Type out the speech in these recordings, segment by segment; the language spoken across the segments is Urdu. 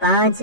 5,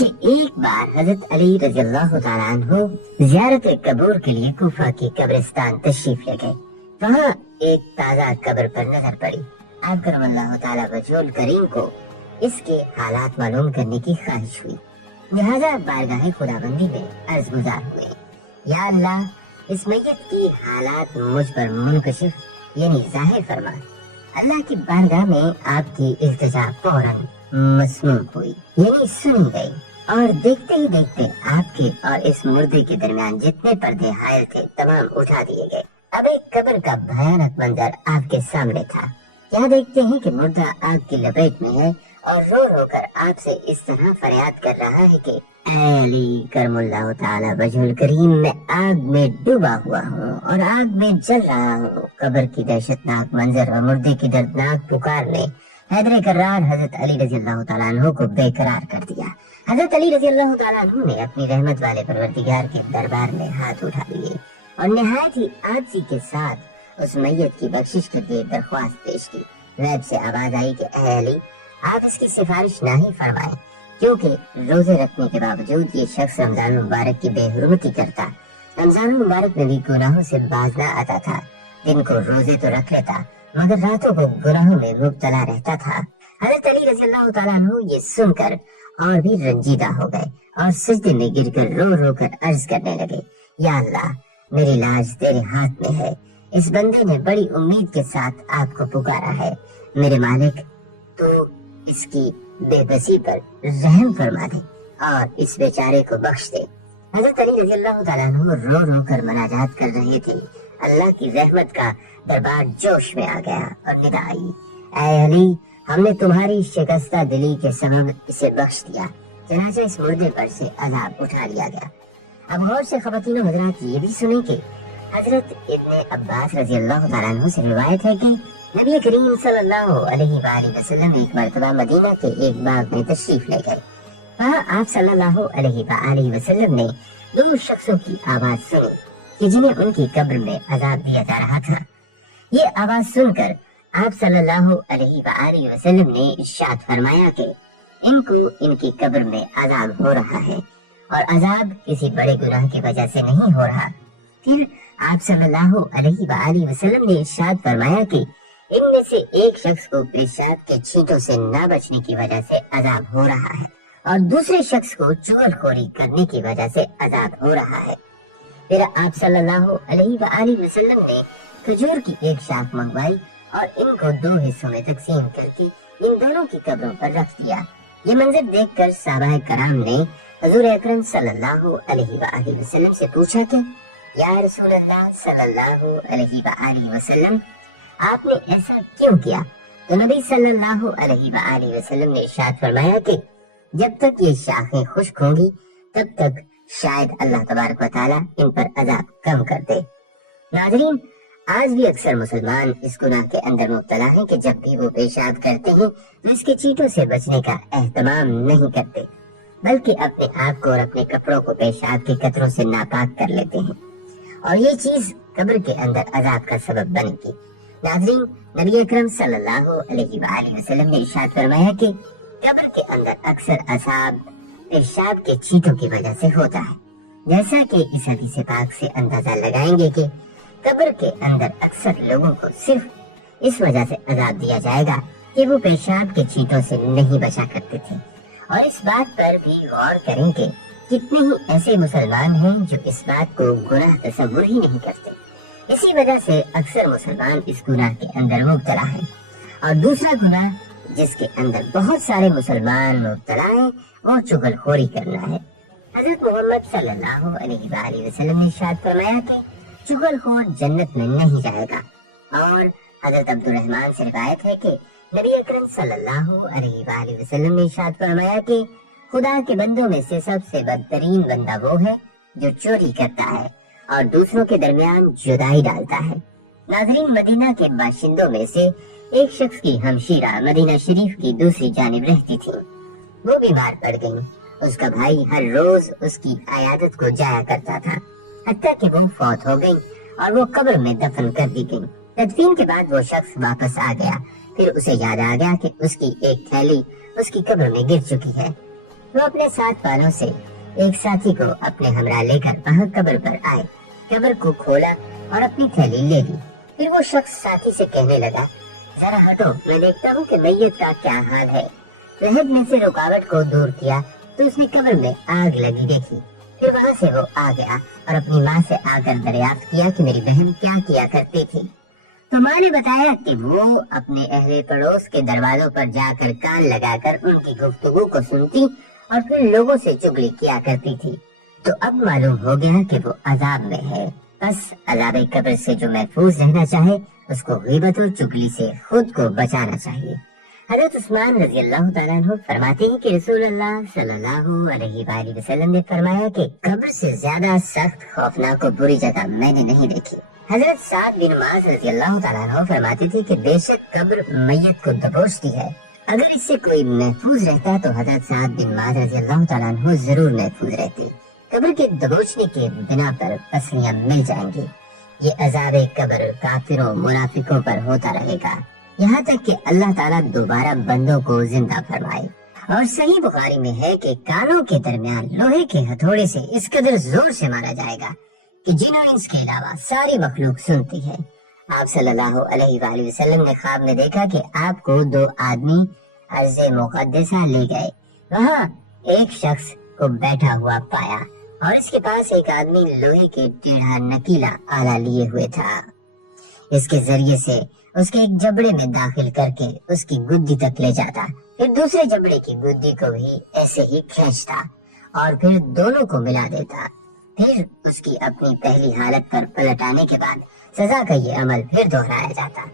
کہ ایک بار حضرت علی رضی اللہ تعالیٰ عنہ زیارت قبور کے لیے کوفہ کی قبرستان تشریف لے گئے۔ وہاں ایک تازہ قبر پر نظر پڑی۔ آپ کرم اللہ تعالیٰ وجہہ کریم کو اس کے حالات معلوم کرنے کی خواہش ہوئی، لہذا بارگاہ خداوندی میں عرض گزار ہوئے، یا اللہ اس میت کی حالات مجھ پر منکشف یعنی ظاہر فرما۔ اللہ کی بارگاہ میں آپ کی التجا فوراً مسموع ہوئی یعنی سنی گئی، اور دیکھتے ہی دیکھتے آپ کے اور اس مردے کے درمیان جتنے پردے حائل تھے تمام اٹھا دیے گئے۔ اب ایک قبر کا بھیانک منظر آپ کے سامنے تھا۔ کیا دیکھتے ہیں کہ مردہ آگ کی لپیٹ میں ہے اور رو رو کر آپ سے اس طرح فریاد کر رہا ہے کہ اے علی کرم اللہ تعالی وجہ الکریم، میں آگ میں ڈوبا ہوا ہوں اور آگ میں جل رہا ہوں۔ قبر کی دہشتناک منظر اور مردے کی دردناک پکار نے حیدر کرار حضرت علی رضی اللہ تعالیٰ عنہ کو بے قرار کر دیا۔ حضرت علی رضی اللہ تعالیٰ عنہ نے اپنی رحمت والے پروردگار کے دربار میں ہاتھ اٹھا لیے اور نہایت ہی عاجزی کے ساتھ اس میت کی بخشش کے لیے درخواست پیش کی۔ غیب سے آواز آئی کہ اے علی، آپ اس کی سفارش نہ ہی فرمائیں، کیونکہ روزے رکھنے کے باوجود یہ شخص رمضان مبارک کی بے حرمتی کرتا۔ رمضان مبارک میں بھی گناہوں سے باز نہ آتا تھا، دن کو روزے تو رکھ لیتا مگر راتوں کو گناہوں میں مبتلا رہتا تھا۔ حضرت علی رضی اللہ تعالیٰ عنہ یہ سن کر اور بھی رنجیدہ ہو گئے اور سجدے میں گر کر رو رو کر عرض کرنے لگے، یا اللہ میری لاج تیرے ہاتھ میں ہے، اس بندے نے بڑی امید کے ساتھ آپ کو پکارا ہے، میرے مالک تو اس کی بے بسی پر رحم فرما دے اور اس بیچارے کو بخش دے۔ حضرت علی رضی اللہ تعالیٰ عنہ رو رو کر مناجات کر رہے تھے۔ اللہ کی رحمت کا دربار جوش میں آ گیا اور ندا آئی، اے علی ہم نے تمہاری شکستہ دلی کے سبب اسے بخش دیا، چنانچہ اس مردے پر سے عذاب اٹھا لیا گیا۔ اب غور سے خواتین و حضرات یہ بھی سنیں کہ حضرت ابن عباس رضی اللہ تعالیٰ عنہ سے روایت ہے کہ نبی کریم صلی اللہ علیہ وآلہ وسلم ایک مرتبہ مدینہ کے ایک باغ میں تشریف لے گئے۔ وہاں آپ صلی اللہ علیہ وآلہ وسلم نے دو شخصوں کی آواز سنی کہ جنہیں ان کی قبر میں عذاب دیا جا رہا تھا۔ یہ آواز سن کر آپ صلی اللہ علیہ وآلہ وسلم نے ارشاد فرمایا کہ ان کو ان کی قبر میں عذاب ہو رہا ہے اور عذاب کسی بڑے گناہ کی وجہ سے نہیں ہو رہا۔ پھر آپ صلی اللہ علیہ وآلہ وسلم نے ارشاد فرمایا کہ ان میں سے ایک شخص کو پیشاب کے چھینٹوں سے نہ بچنے کی وجہ سے عذاب ہو رہا ہے اور دوسرے شخص کو چغل خوری کرنے کی وجہ سے عذاب ہو رہا ہے۔ پھر آپ صلی اللہ علیہ وآلہ وسلم نے کھجور کی ایک شاخ منگوائی اور ان کو دو حصوں میں تقسیم کر کے ان دونوں کی قبروں پر رکھ دیا۔ یہ منظر دیکھ کر صحابہ کرام نے حضور اکرم صلی اللہ علیہ وآلہ وسلم سے پوچھا کہ یا رسول اللہ صلی اللہ علیہ وآلہ وسلم، آپ نے ایسا کیوں کیا؟ تو نبی صلی اللہ علیہ وآلہ وسلم نے ارشاد فرمایا کہ جب تک یہ شاخیں خشک ہوں گی تب تک شاید اللہ تبارک و تعالیٰ ان پر عذاب کم کر دے۔ ناظرین، آج بھی اکثر مسلمان اس گناہ کے اندر مبتلا ہیں کہ جب بھی وہ پیشاب کرتے ہیں تو اس کے چینٹوں سے بچنے کا اہتمام نہیں کرتے، بلکہ اپنے آپ کو اور اپنے کپڑوں کو پیشاب کے قطروں سے ناپاک کر لیتے ہیں، اور یہ چیز قبر کے اندر عذاب کا سبب بنے گی۔ ناظرین، نبی اکرم صلی اللہ علیہ وآلہ وسلم نے ارشاد فرمایا کہ قبر کے اندر اکثر عذاب پیشاب کے چھینٹوں کی وجہ سے ہوتا ہے، جیسا کہ اس حدیث پاک سے اندازہ لگائیں گے کہ قبر کے اندر اکثر لوگوں کو صرف اس وجہ سے عذاب دیا جائے گا کہ وہ پیشاب کے چھینٹوں سے نہیں بچا کرتے تھے۔ اور اس بات پر بھی غور کریں کہ کتنے ہی ایسے مسلمان ہیں جو اس بات کو گناہ تصور ہی نہیں کرتے، اسی وجہ سے اکثر مسلمان اس گناہ کے اندر مبتلا ہے۔ اور دوسرا گناہ جس کے اندر بہت سارے مسلمان مبتلا ہیں وہ چغل خوری کرنا ہے۔ حضرت محمد صلی اللہ علیہ وآلہ وسلم نے ارشاد فرمایا کہ چغل خور جنت میں نہیں جائے گا، اور حضرت عبد الرحمن سے روایت ہے کہ نبی اکرم صلی اللہ علیہ وآلہ وسلم نے ارشاد فرمایا کہ خدا کے بندوں میں سے سب سے بدترین بندہ وہ ہے جو چوری کرتا ہے اور دوسروں کے درمیان جدائی ڈالتا ہے۔ ناظرین، مدینہ کے باشندوں میں سے ایک شخص کی ہمشیرہ مدینہ شریف کی دوسری جانب رہتی تھی۔ وہ بیمار پڑ گئی۔ اس کا بھائی ہر روز اس کی عیادت کو جایا کرتا تھا، حتیٰ کہ وہ فوت ہو گئی اور وہ قبر میں دفن کر دی گئی۔ تدفین کے بعد وہ شخص واپس آ گیا، پھر اسے یاد آ گیا کہ اس کی ایک تھیلی اس کی قبر میں گر چکی ہے۔ وہ اپنے ساتھ والوں سے ایک ساتھی کو اپنے ہمراہ لے کر وہاں قبر پر آئے، قبر کو کھولا اور اپنی تھیلی لے لی۔ پھر وہ شخص ساتھی سے کہنے لگا، ذرا ہٹو، میں دیکھتا ہوں کہ میت کا کیا حال ہے۔ رہب نے سے رکاوٹ کو دور کیا تو اس نے قبر میں آگ لگی دیکھی۔ پھر وہاں سے وہ آ گیا اور اپنی ماں سے آ کر دریافت کیا کہ میری بہن کیا کیا کرتی تھی۔ تو ماں نے بتایا کہ وہ اپنے اہل پڑوس کے دروازوں پر جا کر کان لگا کر ان کی گفتگو کو سنتی اور پھر لوگوں سے چگلی کیا کرتی تھی۔ تو اب معلوم ہو گیا کہ وہ عذاب میں ہے، بس عذاب قبر سے جو محفوظ رہنا چاہے اس کو غیبت و چگلی سے خود کو بچانا چاہیے۔ حضرت عثمان رضی اللہ تعالیٰ عنہ فرماتے ہیں کہ رسول اللہ صلی اللہ علیہ وآلہ وسلم نے فرمایا کہ قبر سے زیادہ سخت خوفناک و بری جگہ میں نے نہیں دیکھی۔ حضرت سعد بن معاذ رضی اللہ تعالیٰ عنہ فرماتے تھے کہ بے شک قبر میت کو دبوچتی ہے، اگر اس سے کوئی محفوظ رہتا تو حضرت سعد بن معاذ رضی اللہ تعالیٰ عنہ ضرور محفوظ رہتے۔ قبر کے دبوچنے کے بنا پر پسلیاں مل جائیں گی۔ یہ عذاب قبر کافروں منافقوں پر ہوتا رہے گا یہاں تک کہ اللہ تعالیٰ دوبارہ بندوں کو زندہ فرمائے۔ اور صحیح بخاری میں ہے کہ کانوں کے درمیان لوہے کے ہتھوڑے سے اس قدر زور سے مارا جائے گا کہ جن و انس کے علاوہ ساری مخلوق سنتی ہے۔ آپ صلی اللہ علیہ وآلہ وسلم نے خواب میں دیکھا کہ آپ کو دو آدمی عرض مقدسہ لے گئے، وہاں ایک شخص کو بیٹھا ہوا پایا اور اس کے پاس ایک آدمی لوہے کے ٹیڑھا نکیلا آلہ لیے ہوئے تھا۔ اس کے ذریعے سے اس کے ایک جبڑے میں داخل کر کے اس کی گدی تک لے جاتا، پھر دوسرے جبڑے کی گدی کو بھی ایسے ہی کھینچتا اور پھر دونوں کو ملا دیتا، پھر اس کی اپنی پہلی حالت پر پلٹ آنے کے بعد سزا کا یہ عمل پھر دہرایا جاتا۔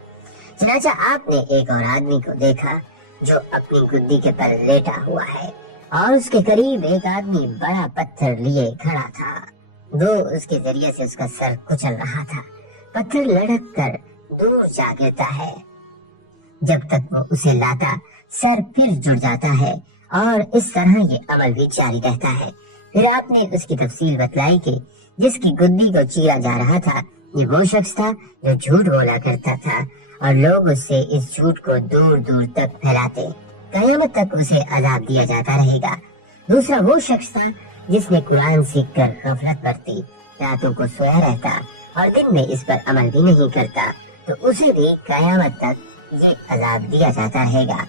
چنانچہ آپ نے ایک اور آدمی کو دیکھا جو اپنی گدی کے پر لیٹا ہوا ہے اور اس کے قریب ایک آدمی بڑا پتھر لیے کھڑا تھا، وہ اس کے ذریعے سے اس کا سر کچل رہا تھا۔ پتھر لڑک کر دور جا گرتا ہے، جب تک وہ اسے لاتا سر پھر جڑ جاتا ہے اور اس طرح یہ عمل بھی جاری رہتا ہے۔ پھر آپ نے اس کی تفصیل بتلائی کہ جس کی گدی کو چیرا جا رہا تھا یہ وہ شخص تھا جو جھوٹ بولا کرتا تھا اور لوگ اس سے اس جھوٹ کو دور دور تک پھیلاتے، قیامت تک اسے عذاب دیا جاتا رہے گا۔ دوسرا وہ شخص تھا جس نے قرآن سیکھ کر غفلت برتی، راتوں کو سویا رہتا اور دن میں اس پر عمل بھی نہیں کرتا، تو اسے بھی قیامت تک یہ عذاب دیا جاتا رہے گا۔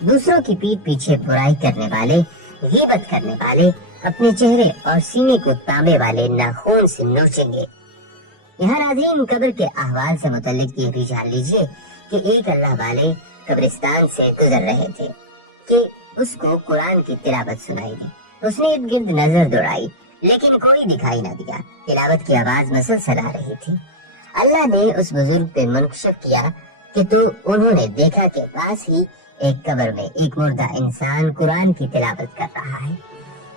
دوسروں کی پیٹھ پیچھے برائی کرنے والے، غیبت کرنے والے اپنے چہرے اور سینے کو تانبے والے ناخون سے نوچیں گے۔ یہاں ناظرین قبر کے احوال سے متعلق یہ بھی جان لیجئے کہ ایک اللہ والے قبرستان سے گزر رہے تھے کہ اس کو قرآن کی تلاوت سنائی دی۔ اس نے ارد گرد نظر دوڑائی لیکن کوئی دکھائی نہ دیا، تلاوت کی آواز مسلسل آ رہی تھی۔ اللہ نے اس بزرگ پہ منکشف کیا کہ تو انہوں نے دیکھا کہ پاس ہی ایک قبر میں ایک مردہ انسان قرآن کی تلاوت کر رہا ہے۔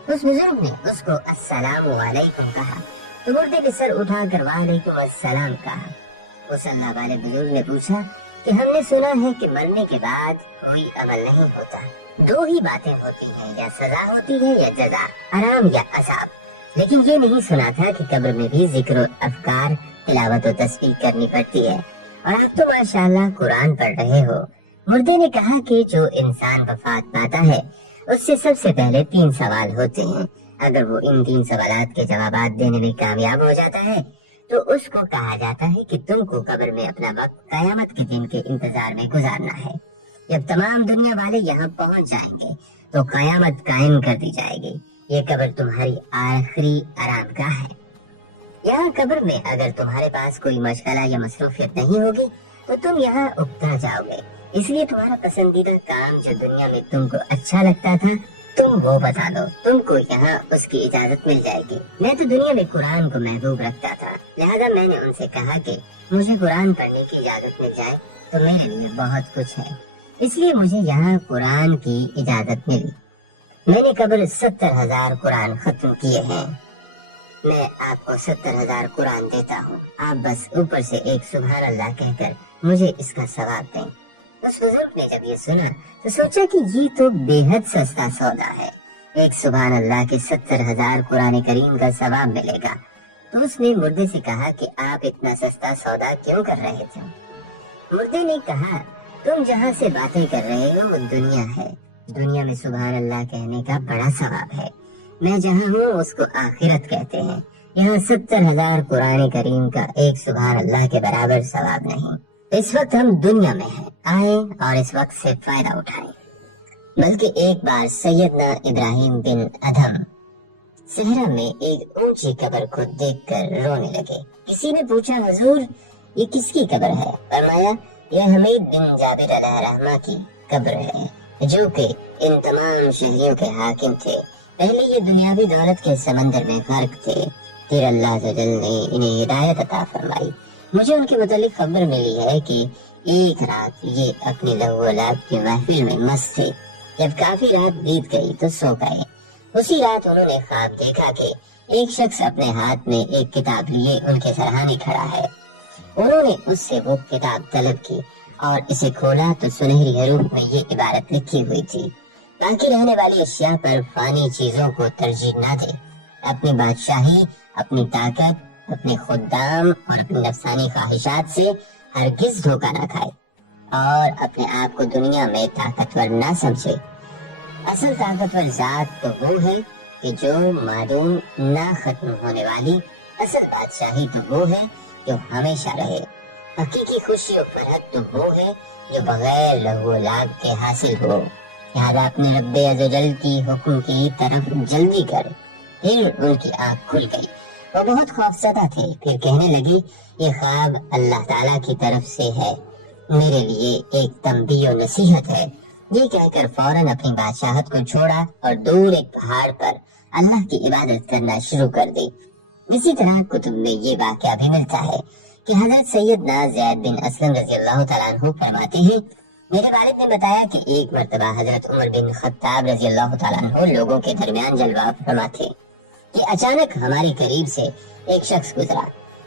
اس بزرگ نے اس کو السلام علیکم کہا تو مردے نے سر اٹھا کر وعلیکم السلام کہا۔ اس اللہ والے بزرگ نے پوچھا کہ ہم نے سنا ہے کہ مرنے کے بعد کوئی عمل نہیں ہوتا، دو ہی باتیں ہوتی ہیں، یا سزا ہوتی ہے یا جزا، آرام یا عذاب، لیکن یہ نہیں سنا تھا کہ قبر میں بھی ذکر و افکار، تلاوت و تسبیح کرنی پڑتی ہے، اور آپ تو ماشاءاللہ قرآن پڑھ رہے ہو۔ مردے نے کہا کہ جو انسان وفات پاتا ہے اس سے سب سے پہلے 3 سوال ہوتے ہیں، اگر وہ ان 3 سوالات کے جوابات دینے میں کامیاب ہو جاتا ہے تو اس کو کہا جاتا ہے کہ تم کو قبر میں اپنا وقت قیامت کے دن کے انتظار میں گزارنا ہے۔ جب تمام دنیا والے یہاں پہنچ جائیں گے تو قیامت قائم کر دی جائے گی، یہ قبر تمہاری آخری آرام گاہ ہے۔ یہاں قبر میں اگر تمہارے پاس کوئی مشغلہ یا مصروفیت نہیں ہوگی تو تم یہاں اکتا جاؤ گے، اس لیے تمہارا پسندیدہ کام جو دنیا میں تم کو اچھا لگتا تھا تم وہ بتا دو، تم کو یہاں اس کی اجازت مل جائے گی۔ میں تو دنیا میں قرآن کو محبوب رکھتا تھا، لہذا میں نے ان سے کہا کہ مجھے قرآن پڑھنے کی اجازت مل جائے تو میرے لیے بہت کچھ ہے، اس لیے مجھے یہاں قرآن کی اجازت ملی۔ میں نے قبل 70,000 قرآن ختم کیے ہیں، میں آپ کو 70,000 قرآن دیتا ہوں، آپ بس اوپر سے ایک سبحان اللہ کہہ کر مجھے اس کا ثواب دیں۔ اس بزرگ نے جب یہ سنا تو سوچا کہ یہ تو بے حد سستا سودا ہے، ایک سبحان اللہ کے 70,000 قرآن کریم کا ثواب ملے گا۔ تو اس نے مردے سے کہا کہ آپ اتنا سستا سودا کیوں کر رہے تھے؟ مردے نے کہا تم جہاں سے باتیں کر رہے ہو وہ دنیا ہے، دنیا میں سبحان اللہ کہنے کا بڑا ثواب ہے، میں جہاں ہوں اس کو آخرت کہتے ہیں، یہاں 70,000 قرآن کریم کا ایک سبحان اللہ کے برابر ثواب نہیں۔ اس وقت ہم دنیا میں ہیں، آئیں اور اس وقت سے فائدہ اٹھائیں۔ بلکہ ایک بار سیدنا ابراہیم بن ادھم صحرا میں ایک اونچی قبر کو دیکھ کر رونے لگے۔ کسی نے پوچھا حضور یہ کس کی قبر ہے؟ فرمایا یہ حمید بن جابر علیہ رحمہ کی قبر ہے، جو کہ ان تمام شہریوں کے حاکم تھے۔ پہلے یہ دنیاوی دولت کے سمندر میں غرق تھے، پھر اللہ جل نے انہیں ہدایت عطا فرمائی۔ مجھے ان کے متعلق خبر ملی ہے کہ ایک رات یہ اپنے لہو و لعب کے محفل میں مست تھے، جب کافی رات بیت گئی تو سو گئے۔ اسی رات انہوں نے خواب دیکھا کہ ایک شخص اپنے ہاتھ میں ایک کتاب لیے ان کے سرہانے کھڑا ہے۔ انہوں نے اس سے وہ کتاب طلب کی اور اسے کھولا تو سنہری حروف میں یہ عبارت لکھی ہوئی تھی، باقی رہنے والی اشیاء پر فانی چیزوں کو ترجیح نہ دے، اپنی بادشاہی، اپنی طاقت، اپنے خدام اور اپنی نفسانی خواہشات سے ہرگز دھوکہ نہ کھائے، اور اپنے آپ کو دنیا میں طاقتور نہ سمجھے۔ اصل طاقتور ذات تو وہ ہے کہ جو معدوم نہ ختم ہونے والی، اصل بادشاہی تو وہ ہے جو ہمیشہ رہے، حقیقی خوشی و فرحت تو وہ ہے جو بغیر لہو و لعب کے حاصل ہو۔ لہٰذا اپنے رب عزوجل کی حکم کی طرف جلدی کر۔ پھر ان کی آنکھ کھل گئی، وہ بہت خوفزدہ تھے، پھر کہنے لگے یہ خواب اللہ تعالیٰ کی طرف سے ہے، میرے لیے ایک تنبیہ و نصیحت ہے۔ یہ کہہ کر فوراً اپنی بادشاہت کو چھوڑا اور دور ایک پہاڑ پر اللہ کی عبادت کرنا شروع کر دی۔ اسی طرح کتب میں یہ واقعہ بھی ملتا ہے کہ حضرت سیدنا زید بن اسلم رضی اللہ تعالیٰ عنہ فرماتے ہیں میرے والد نے بتایا کہ ایک مرتبہ حضرت عمر بن خطاب رضی اللہ تعالیٰ عنہ لوگوں کے درمیان جلوہ فرما تھے کہ اچانک ہمارے قریب سے ایک شخص گزرا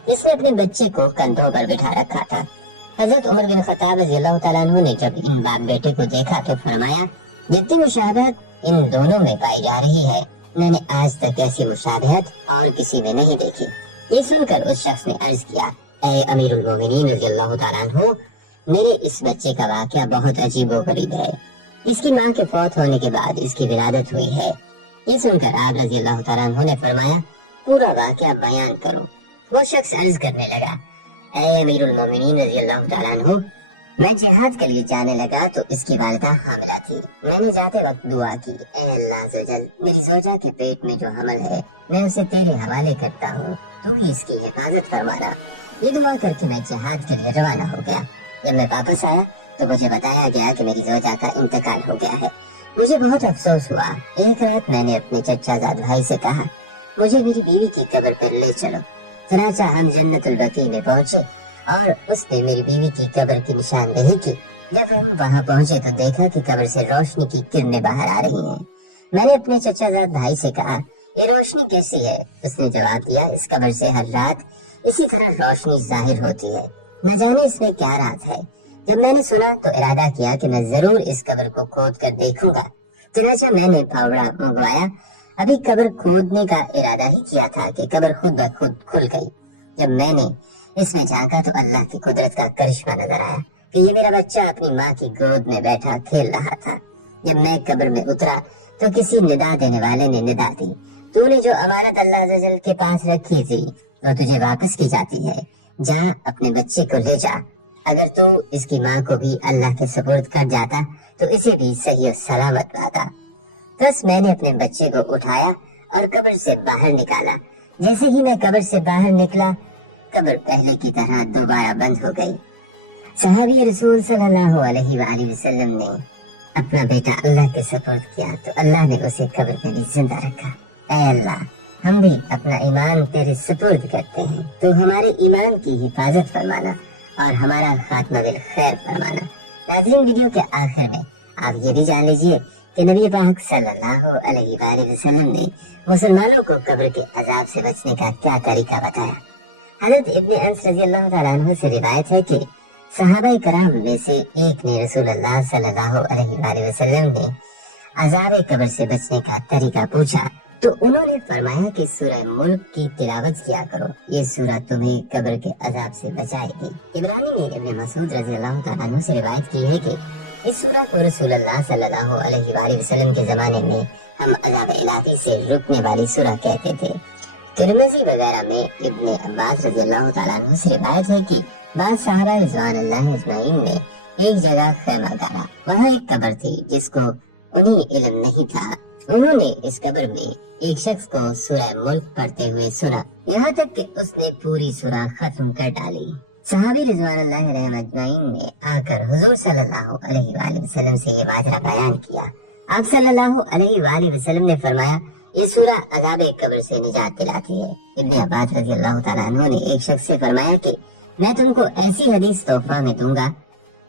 جس نے اپنے بچے کو کندھوں پر بٹھا رکھا تھا۔ حضرت عمر بن خطاب رضی اللہ تعالیٰ عنہ نے جب ان باپ بیٹے کو دیکھا تو فرمایا جتنی مشابہت ان دونوں میں پائی جا رہی ہے میں نے آج تک ایسی مشابہت اور کسی میں نہیں دیکھی۔ یہ سن کر اس شخص نے عرض کیا اے امیر المومنین رضی اللہ تعالیٰ عنہ، میرے اس بچے کا واقعہ بہت عجیب و غریب ہے، اس کی ماں کے فوت ہونے کے بعد اس کی ولادت ہوئی ہے۔ یہ سن کر آپ رضی اللہ تعالیٰ عنہ نے فرمایا پورا واقعہ بیان کرو۔ وہ شخص عرض کرنے لگا اے امیر المومنین رضی اللہ تعالیٰ عنہ، میں جہاد کے لیے جانے لگا تو اس کی والدہ حاملہ تھی۔ میں نے جاتے وقت دعا کی اے اللہ عزوجل، میری زوجہ کے پیٹ میں جو حمل ہے میں اسے تیرے حوالے کرتا ہوں، تو ہی اس کی حفاظت فرمانا۔ یہ دعا کر کے میں جہاد کے لیے روانہ ہو گیا۔ جب میں واپس آیا تو مجھے بتایا گیا کہ میری زوجہ کا انتقال ہو گیا ہے۔ مجھے بہت افسوس ہوا۔ ایک رات میں نے اپنے چچا زاد بھائی سے کہا مجھے میری بیوی کی قبر پر لے چلو۔ چنانچہ ہم جنت البقیع میں پہنچے اور اس نے میری بیوی کی قبر کی نشاندہی کی۔ جب ہم وہاں پہنچے تو دیکھا کہ قبر سے روشنی کی کرنیں باہر آ رہی ہیں۔ میں نے اپنے چچا زاد بھائی سے کہا یہ روشنی کیسی ہے؟ اس نے جواب دیا اس قبر سے ہر رات اسی طرح روشنی ظاہر ہوتی ہے، نہ جانے اس میں کیا راز ہے۔ جب میں نے سنا تو ارادہ کیا کہ میں ضرور اس قبر کو کھود کر دیکھوں گا۔ چنانچہ میں نے پھاوڑا منگوایا، ابھی قبر کھودنے کا ارادہ ہی کیا تھا کہ قبر خود بخود کھل گئی۔ جب میں نے اس میں جھانکا تو اللہ کی قدرت کا کرشمہ نظر آیا کہ یہ میرا بچہ اپنی ماں کی گود میں بیٹھا کھیل رہا تھا۔ جب میں قبر میں اترا تو کسی ندا دینے والے نے ندا دی تو نے جو امانت اللہ عز و جل کے پاس رکھی تھی وہ تجھے واپس کی جاتی ہے، جا اپنے بچے کو لے جا۔ اگر تو اس کی ماں کو بھی اللہ کے سپرد کر جاتا تو اسے بھی صحیح و سلامت پاتا۔ بس میں نے اپنے بچے کو اٹھایا اور قبر سے باہر نکالا۔ جیسے ہی میں قبر سے باہر نکلا قبر پہلے کی طرح دوبارہ بند ہو گئی۔ صحابی رسول صلی اللہ علیہ وآلہ وسلم نے اپنا بیٹا اللہ کے سپرد کیا تو اللہ نے اسے قبر میں بھی زندہ رکھا۔ اے اللہ، ہم بھی اپنا ایمان تیرے سپرد کرتے ہیں، تو ہمارے ایمان کی حفاظت فرمانا اور ہمارا خاتمہ بالخیر فرمانا۔ ناظرین، ویڈیو کے آخر میں آپ یہ بھی جان لیجئے کہ نبی پاک صلی اللہ علیہ وآلہ وسلم نے مسلمانوں کو قبر کے عذاب سے بچنے کا کیا طریقہ بتایا۔ حضرت ابن انس رضی اللہ تعالیٰ عنہ سے روایت ہے کہ صحابہ کرام میں سے ایک نے رسول اللہ صلی اللہ علیہ وآلہ وسلم نے عذاب قبر سے بچنے کا طریقہ پوچھا تو انہوں نے فرمایا کہ سورہ ملک کی تلاوت کیا کرو، یہ سورہ تمہیں قبر کے عذاب سے بچائے گی۔ عبرانی نے ابن مسعود رضی اللہ تعالیٰ عنہ سے روایت کی ہے کہ اس سورہ کو رسول اللہ صلی اللہ علیہ وآلہ وسلم کے زمانے میں ہم عذاب الہی سے رکنے والی سورہ کہتے تھے۔ ترمذی وغیرہ میں ابن عباس رضی اللہ تعالیٰ عنہ سے روایت ہے کہ بعض صحابہ رضوان اللہ اجمعین نے ایک جگہ خیمہ گاڑا، وہاں ایک قبر تھی جس کو انہیں علم نہیں تھا۔ انہوں نے اس قبر میں ایک شخص کو سورہ ملک پڑھتے ہوئے سنا، یہاں تک کہ اس نے پوری سورہ ختم کر ڈالی۔ صحابی رضوان اللہ علیہم اجمعین نے آ کر حضور صلی اللہ علیہ وآلہ وسلم سے یہ واقعہ بیان کیا۔ آپ صلی اللہ علیہ وآلہ وسلم نے فرمایا، یہ سورہ عذاب قبر سے نجات دلاتی ہے۔ ابن عباس رضی اللہ تعالیٰ عنہ نے ایک شخص سے فرمایا کہ میں تم کو ایسی حدیث تحفہ میں دوں گا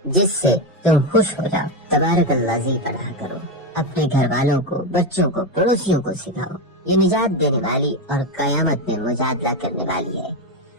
جس سے تم خوش ہو جاؤ۔ تبارک الذی پڑھا کرو، اپنے گھر والوں کو، بچوں کو، پڑوسیوں کو سکھاؤ۔ یہ نجات دینے والی اور قیامت میں مجادلہ کرنے والی ہے۔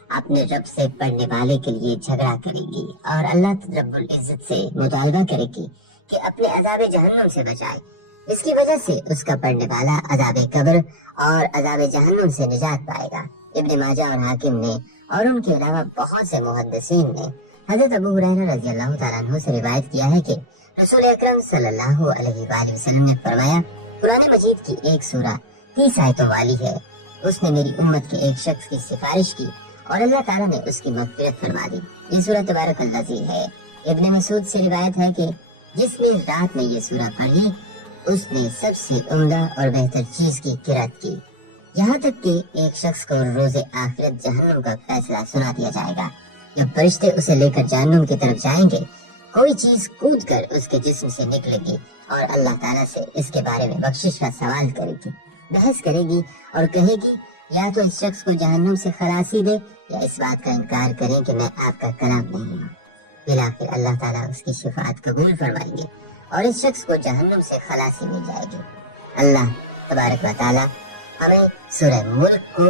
اپنے رب سے پڑھنے والے کے لیے جھگڑا کرے گی اور اللہ رب العزت سے مطالبہ کرے گی کہ اپنے عذاب جہنم سے بچائے۔ اس کی وجہ سے اس کا پڑھنے والا عذاب قبر اور عذاب جہنم سے نجات پائے گا۔ ابن ماجہ اور حاکم نے اور ان کے علاوہ بہت سے محدثین نے حضرت ابو ہریرہ رضی اللہ تعالیٰ عنہ سے روایت کیا ہے کہ رسول اکرم صلی اللہ علیہ وآلہ وسلم نے فرمایا، قرآن مجید کی ایک سورہ 30 آیتوں والی ہے۔ اس نے میری امت کے ایک شخص کی سفارش کی اور اللہ تعالیٰ نے اس کی مغفرت فرما دی۔ یہ سورہ تبارک الذی ہے۔ ابن مسعود سے روایت ہے کہ جس نے رات میں یہ سورہ پڑھی اس نے سب سے عمدہ اور بہتر چیز کی قرأت کی، یہاں تک کہ ایک شخص کو روز آخرت جہنم کا فیصلہ سنا دیا جائے گا۔ جب فرشتے اسے لے کر جہنم کی طرف جائیں گے، کوئی چیز کود کر اس کے جسم سے نکلے گی اور اللہ تعالیٰ سے اس کے بارے میں بخشش کا سوال کرے گی، بحث کرے گی اور کہے گی یا تو اس شخص کو جہنم سے خلاصی دے یا اس بات کا انکار کریں کہ میں آپ کا کلام نہیں ہوں۔ بالآخر اللہ تعالیٰ اس کی شفاعت قبول فرمائیں گے اور اس شخص کو جہنم سے خلاصی مل جائے گی۔ اللہ تبارک و تعالیٰ ہمیں سورہ ملک کو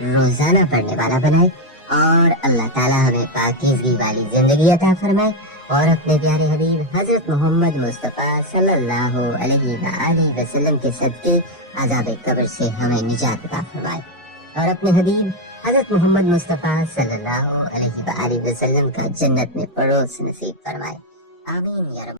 روزانہ پڑھنے والا بنائے اور اللہ تعالیٰ ہمیں پاکیزگی والی زندگی عطا فرمائے اور اپنے پیارے حبیب حضرت محمد مصطفیٰ صلی اللہ علیہ وآلہ وسلم کے صدقے عذاب قبر سے ہمیں نجات عطا فرمائے اور اپنے حبیب حضرت محمد مصطفیٰ صلی اللہ علیہ وآلہ وسلم کا جنت میں پڑوس نصیب فرمائے۔ آمین یا رب۔